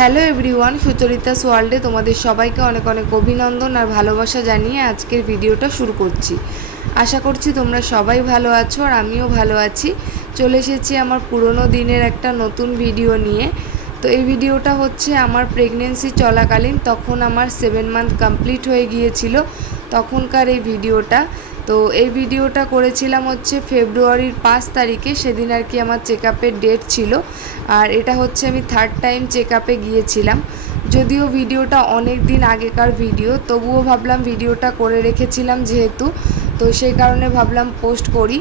Hello everyone Sucharitas ওয়ার্ল্ডে তোমাদের সবাইকে অনেক অনেক অভিনন্দন আর ভালোবাসা জানিয়ে আজকের ভিডিওটা শুরু করছি। আশা করছি তোমরা সবাই ভালো আছো আর আমিও ভালো আছি। চলে এসেছি আমার পুরনো দিনের একটা নতুন ভিডিও নিয়ে। তো এই ভিডিওটা হচ্ছে আমার প্রেগনেন্সি চলাকালীন, তখন আমার সেভেন মান্থ কমপ্লিট হয়ে গিয়েছিল তখনকার এই ভিডিওটা। তো এই ভিডিওটা করেছিলাম হচ্ছে ফেব্রুয়ারির পাঁচ তারিখে, সেদিন আর কি আমার চেক ডেট ছিল। আর এটা হচ্ছে আমি থার্ড টাইম চেক গিয়েছিলাম। যদিও ভিডিওটা অনেক দিন আগেকার ভিডিও, তবুও ভাবলাম ভিডিওটা করে রেখেছিলাম যেহেতু। তো সেই কারণে ভাবলাম পোস্ট করি।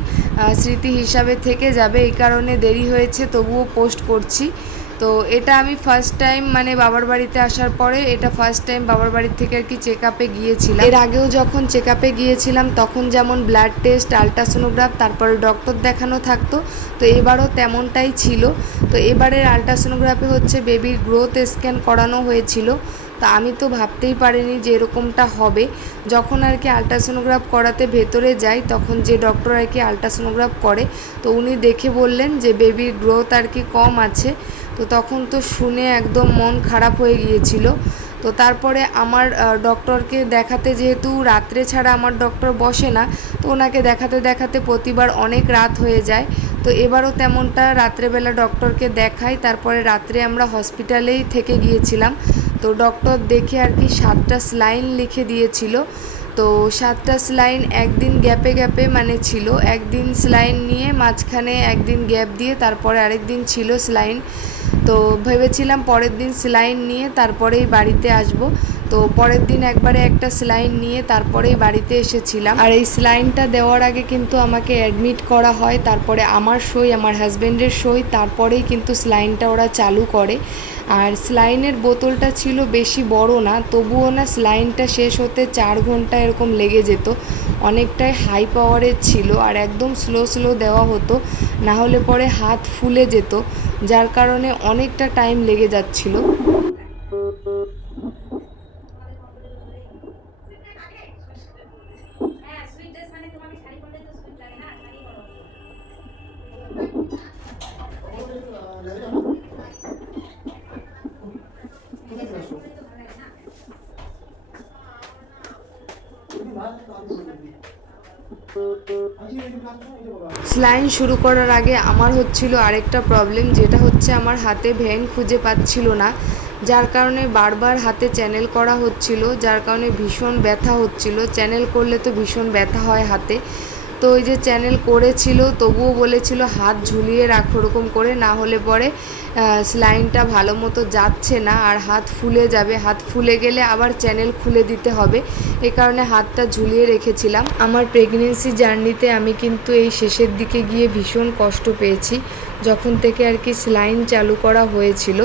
স্মৃতি হিসাবে থেকে যাবে, এই কারণে দেরি হয়েছে, তবুও পোস্ট করছি। তো এটা আমি ফার্স্ট টাইম মানে বাবার বাড়িতে আসার পরে এটা ফার্স্ট টাইম বাবার বাড়ির থেকে আর কি চেক আপে গিয়েছিলাম। এর আগেও যখন চেক আপে গিয়েছিলাম, তখন যেমন ব্লাড টেস্ট আলট্রাসোনোগ্রাফ তারপরে ডক্টর দেখানো থাকতো, তো এবারও তেমনটাই ছিল। তো এবারের আলট্রাসোনোগ্রাফে হচ্ছে বেবির গ্রোথ স্ক্যান করানো হয়েছিল। তা আমি তো ভাবতেই পারিনি যে এরকমটা হবে। যখন আর কি আলট্রাসোনোগ্রাফ করাতে ভেতরে যাই, তখন যে ডক্টর আর কি আলট্রাসোনোগ্রাফ করে, তো উনি দেখে বললেন যে বেবির গ্রোথ আর কি কম আছে। তো তখন তো শুনে একদম মন খারাপ হয়ে গিয়েছিল। তো তারপরে আমার ডক্টরকে দেখাতে যেহেতু রাত্রে ছাড়া আমার ডক্টর বসে না, তো ওনাকে দেখাতে দেখাতে প্রতিবার অনেক রাত হয়ে যায়। তো এবারও তেমনটা রাত্রেবেলা ডক্টরকে দেখাই, তারপরে রাত্রে আমরা হসপিটালেই থেকে গিয়েছিলাম। তো ডক্টর দেখে আর কি সাতটা স্লাইন লিখে দিয়েছিল। তো সাতটা স্লাইন একদিন গ্যাপে গ্যাপে মানে ছিল। একদিন স্লাইন নিয়ে মাঝখানে একদিন গ্যাপ দিয়ে তারপরে আরেক দিন ছিল স্লাইন। তো ভেবেছিলাম পরের দিন স্লাইন নিয়ে তারপরেই বাড়িতে আসব। তো পরের দিন একবারে একটা স্লাইন নিয়ে তারপরেই বাড়িতে এসেছিলাম। আর এই স্লাইনটা দেওয়ার আগে কিন্তু আমাকে অ্যাডমিট করা হয়, তারপরে আমার সই, আমার হাজব্যান্ডের সই, তারপরেই কিন্তু স্লাইনটা ওরা চালু করে। আর স্লাইনের বোতলটা ছিল বেশি বড় না, তবুও না স্লাইনটা শেষ হতে চার ঘণ্টা এরকম লেগে যেত। অনেকটাই হাই পাওয়ারের ছিল আর একদম স্লো স্লো দেওয়া হতো না হলে পরে হাত ফুলে যেত, যার কারণে অনেকটা টাইম লেগে যাচ্ছিল হ্যাঁ সুইট ড্রেস মানে তোমাকে শাড়ি পরলে তো সুইট লাগে না শাড়ি পরো স্লাইন শুরু করার আগে আমার হচ্ছিল আরেকটা প্রবলেম যেটা হচ্ছে আমার হাতে ভ্যান খুঁজে পাচ্ছিল না, যার কারণে বারবার হাতে চ্যানেল করা হচ্ছিল, যার কারণে ভীষণ ব্যথা হচ্ছিল। চ্যানেল করলে তো ভীষণ ব্যথা হয় হাতে। তো ওই যে চ্যানেল করেছিল, তবুও বলেছিল হাত ঝুলিয়ে রাখো ওরকম করে, না হলে পরে স্লাইনটা ভালো মতো যাচ্ছে না আর হাত ফুলে যাবে। হাত ফুলে গেলে আবার চ্যানেল খুলে দিতে হবে। এ কারণে হাতটা ঝুলিয়ে রেখেছিলাম। আমার প্রেগনেন্সি জার্নিতে আমি কিন্তু এই শেষের দিকে গিয়ে ভীষণ কষ্ট পেয়েছি। যখন থেকে আর কি স্লাইন চালু করা হয়েছিল।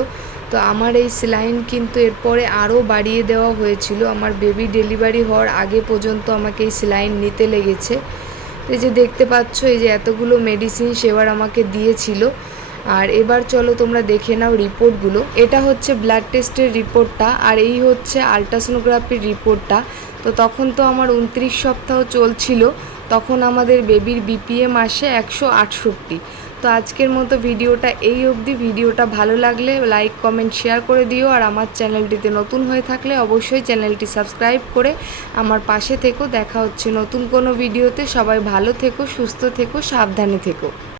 তো আমার এই স্লাইন কিন্তু এরপরে আরও বাড়িয়ে দেওয়া হয়েছিল। আমার বেবি ডেলিভারি হওয়ার আগে পর্যন্ত আমাকে এই স্লাইন নিতে লেগেছে। এই যে দেখতে পাচ্ছ, এই যে এতগুলো মেডিসিন সেবার আমাকে দিয়েছিল। আর এবার চলো তোমরা দেখে নাও রিপোর্টগুলো। এটা হচ্ছে ব্লাড টেস্টের রিপোর্টটা, আর এই হচ্ছে আলট্রাসোনোগ্রাফির রিপোর্টটা। তো তখন তো আমার উনত্রিশ সপ্তাহ চলছিল, তখন আমাদের বেবির বিপিএম আসে একশো আটষট্টি। তো আজকের মতো ভিডিওটা এই অবধি। ভিডিওটা ভালো লাগলে লাইক কমেন্ট শেয়ার করে দিও। আর আমার চ্যানেলটিতে নতুন হয়ে থাকলে অবশ্যই চ্যানেলটি সাবস্ক্রাইব করে আমার পাশে থেকো। দেখা হচ্ছে নতুন কোনো ভিডিওতে। সবাই ভালো থেকো, সুস্থ থেকো, সাবধানে থেকো।